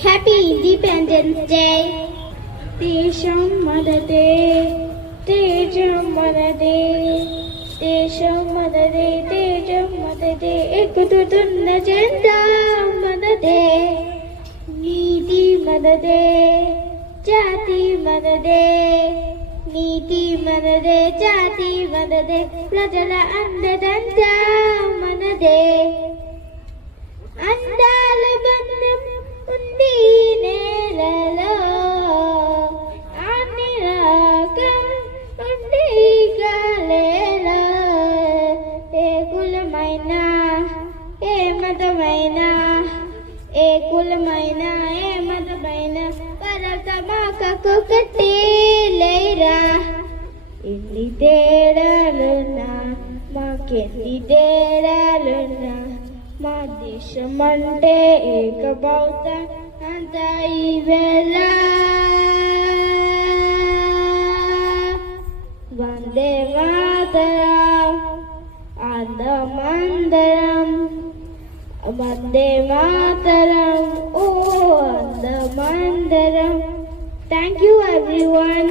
Happy Independence Day. దేశం మనదే తేజం మనదే దేశం మనదే తేజం మనదే ఎక్కుతున్న జెండా మనదే నీతి మనదే జాతి మనదే నీతి మనదే జాతి మనదే ప్రజల అండదండ మనదే అందాల బంధం ఉంది నేలలో అన్నిరాగం ఉంది గాలేలో ఏ కులమైనా ఏ మతమైనా ఏ కులమైనా ఏ మతమైనా పరతమాకకు కట్టి లేరా ఎన్ని తేడాలున్నా మాకెన్ని తేడాలున్నా మా దేశం అంటే ఏకభౌత అంత ఈవేళ వందే మాతరం అందమందరం వందే మాతరం ఓ అందమందరం. Thank you everyone.